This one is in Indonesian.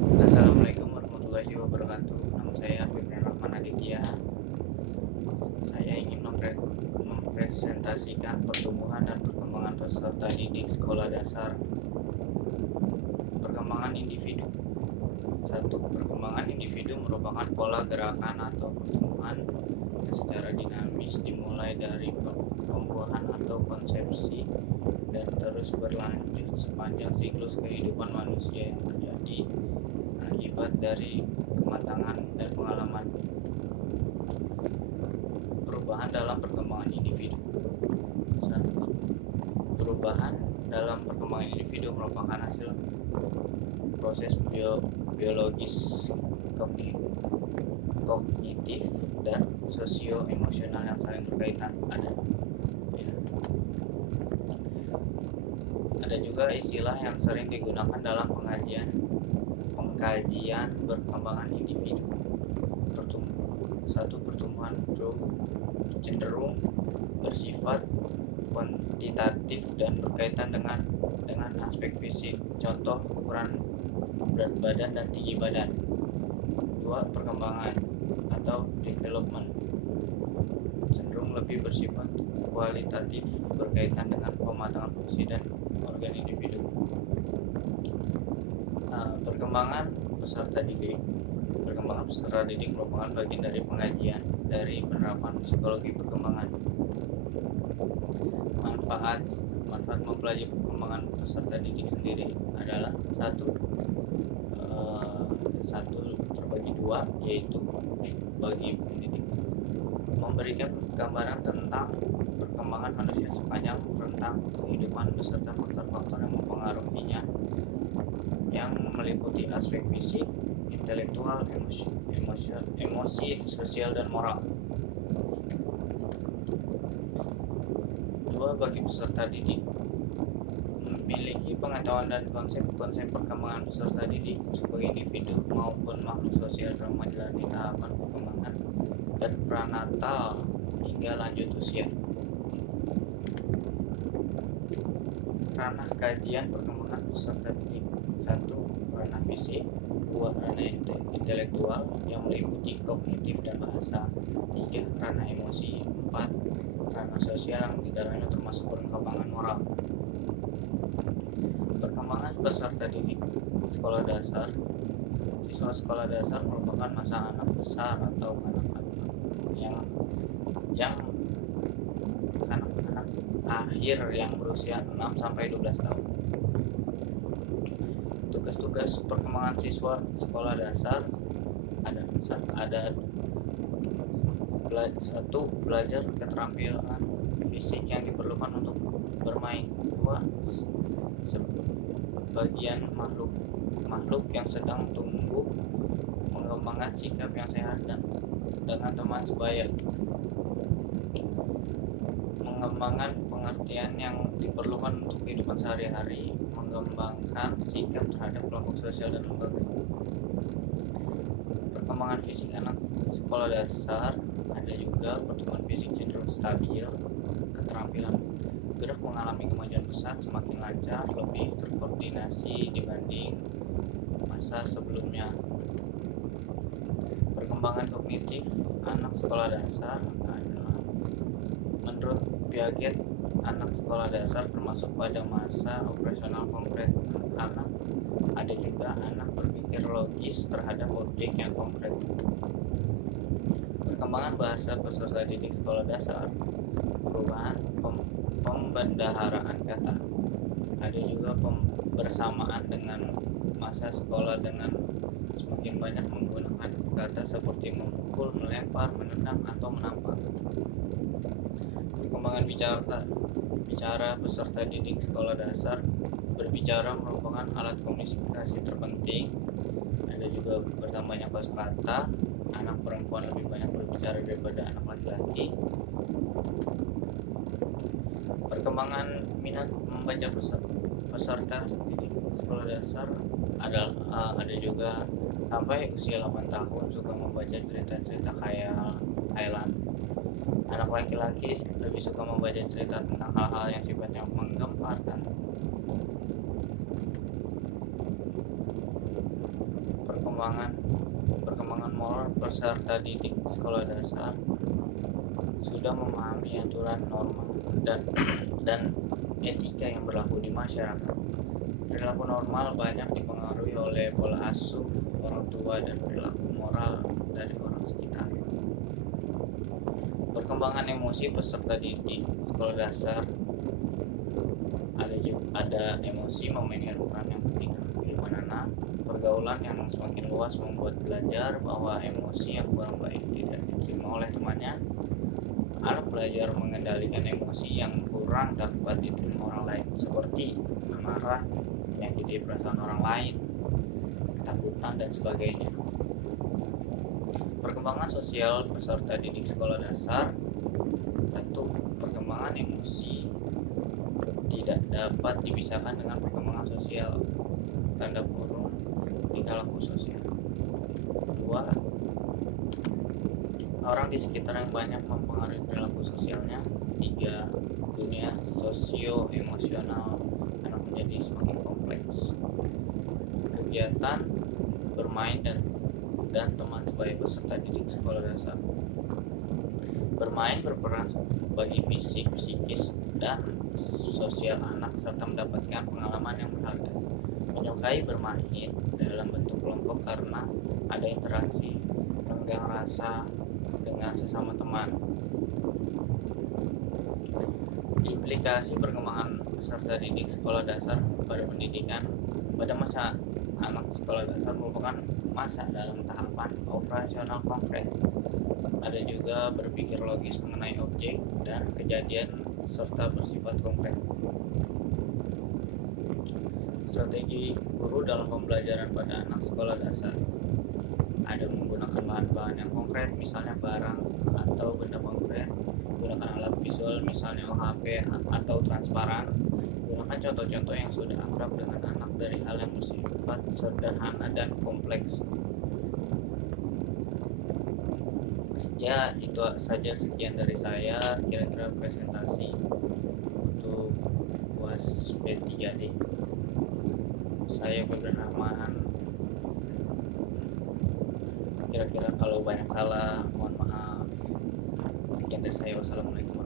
Assalamualaikum warahmatullahi wabarakatuh. Nama saya Firman Rahman Aditya. Saya ingin mempresentasikan pertumbuhan dan perkembangan peserta didik sekolah dasar. Perkembangan individu. Satu, perkembangan individu merupakan pola gerakan atau pertumbuhan yang secara dinamis dimulai dari pembuahan atau konsepsi dan terus berlanjut sepanjang siklus kehidupan manusia yang terjadi akibat dari kematangan dan pengalaman. Perubahan dalam perkembangan individu. Satu, perubahan dalam perkembangan individu merupakan hasil proses biologis, kognitif, dan sosio-emosional yang saling berkaitan. Ada juga istilah yang sering digunakan dalam pengkajian perkembangan individu. Satu, pertumbuhan cenderung bersifat kuantitatif dan berkaitan dengan aspek fisik, contoh ukuran berat badan dan tinggi badan. Dua, perkembangan atau development cenderung lebih bersifat kualitatif, berkaitan dengan pematangan fungsi dan organ individu. Perkembangan peserta didik. Perkembangan peserta didik merupakan bagian dari pengajian dari penerapan psikologi perkembangan. Manfaat mempelajari perkembangan peserta didik sendiri adalah satu terbagi dua, yaitu bagi pendidik memberikan gambaran tentang perkembangan manusia sepanjang rentang kehidupan beserta faktor-faktor yang mempengaruhinya, yang meliputi aspek fisik, intelektual, emosi, sosial, dan moral. Dua, bagi peserta didik memiliki pengetahuan dan konsep-konsep perkembangan peserta didik sebagai individu maupun makhluk sosial dalam menjalani tahapan perkembangan dan pranatal hingga lanjut usia. Ranah kajian perkembangan peserta didik. Satu, ranah fisik. Dua, ranah intelektual yang meliputi kognitif dan bahasa. Tiga, ranah emosi. Empat, ranah sosial yang di dalamnya termasuk perkembangan moral. Perkembangan peserta didik sekolah dasar. Siswa sekolah dasar merupakan masa anak besar atau anak-anak yang anak-anak akhir yang berusia 6-12 tahun. Tugas-tugas perkembangan siswa sekolah dasar ada satu, belajar keterampilan fisik yang diperlukan untuk bermain. Dua, sebagian makhluk yang sedang tumbuh mengembangkan sikap yang sehat dan dengan teman sebaya, mengembangkan pengertian yang diperlukan untuk kehidupan sehari-hari, mengembangkan sikap terhadap kelompok sosial dan lembaga. Perkembangan fisik anak sekolah dasar ada juga pertumbuhan fisik cenderung stabil, keterampilan gerak mengalami kemajuan pesat, semakin lancar, lebih terkoordinasi dibanding masa sebelumnya. Perkembangan kognitif anak sekolah dasar adalah, menurut Piaget, anak sekolah dasar termasuk pada masa operasional konkret anak. Ada juga anak berpikir logis terhadap objek yang konkret. Perkembangan bahasa peserta didik sekolah dasar, perubahan pembendaharaan kata. Ada juga bersamaan dengan masa sekolah dengan semakin banyak menggunakan kata seperti memukul, melempar, menendang, atau menampar. Perkembangan bicara peserta didik sekolah dasar. Berbicara merupakan alat komunikasi terpenting. Ada juga bertambahnya kosakata. Anak perempuan lebih banyak berbicara daripada anak laki-laki. Perkembangan minat membaca peserta didik sekolah dasar ada juga sampai usia 8 tahun suka membaca cerita-cerita khayalan. Anak laki-laki lebih suka membaca cerita tentang hal-hal yang sifatnya menggemparkan. perkembangan moral peserta didik sekolah dasar sudah memahami aturan norma dan dan etika yang berlaku di masyarakat. Perilaku normal banyak dipengaruhi oleh pola asuh orang tua dan perilaku moral dari orang sekitar. Perkembangan emosi peserta didik sekolah dasar ada emosi memainkan peran yang penting dalam kehidupan anak. Pergaulan yang semakin luas membuat belajar bahwa emosi yang kurang baik tidak diterima oleh temannya. Anak belajar mengendalikan emosi yang kurang dapat diterima orang lain, seperti amarah, menyakiti perasaan orang lain, ketakutan, dan sebagainya. Perkembangan sosial peserta didik sekolah dasar. Satu, perkembangan emosi tidak dapat dipisahkan dengan perkembangan sosial tanda kurung tingkah laku sosial. Dua, orang di sekitar yang banyak mempengaruhi perilaku sosialnya. Tiga, dunia sosio-emosional anak menjadi semakin kompleks. Kegiatan bermain dan teman sebagai peserta didik sekolah dasar. Bermain berperan bagi fisik, psikis, dan sosial anak serta mendapatkan pengalaman yang berharga. Menyukai bermain dalam bentuk kelompok karena ada interaksi, tenggang rasa dengan sesama teman. Implikasi perkembangan peserta didik sekolah dasar pada pendidikan. Pada masa anak sekolah dasar merupakan masa dalam tahapan operasional konkret. Ada juga berpikir logis mengenai objek dan kejadian serta bersifat konkret. Strategi guru dalam pembelajaran pada anak sekolah dasar. Ada menggunakan bahan-bahan yang konkret, misalnya barang atau benda konkret. Gunakan alat visual, misalnya OHP atau transparan. Gunakan contoh-contoh yang sudah akrab dengan anak dari hal yang bersifat sederhana dan kompleks. Ya, itu saja, sekian dari saya, kira-kira presentasi untuk UAS B3D. Saya Febran Rahman. Kira-kira kalau banyak salah, mohon maaf. Sekian dari saya, wassalamualaikum.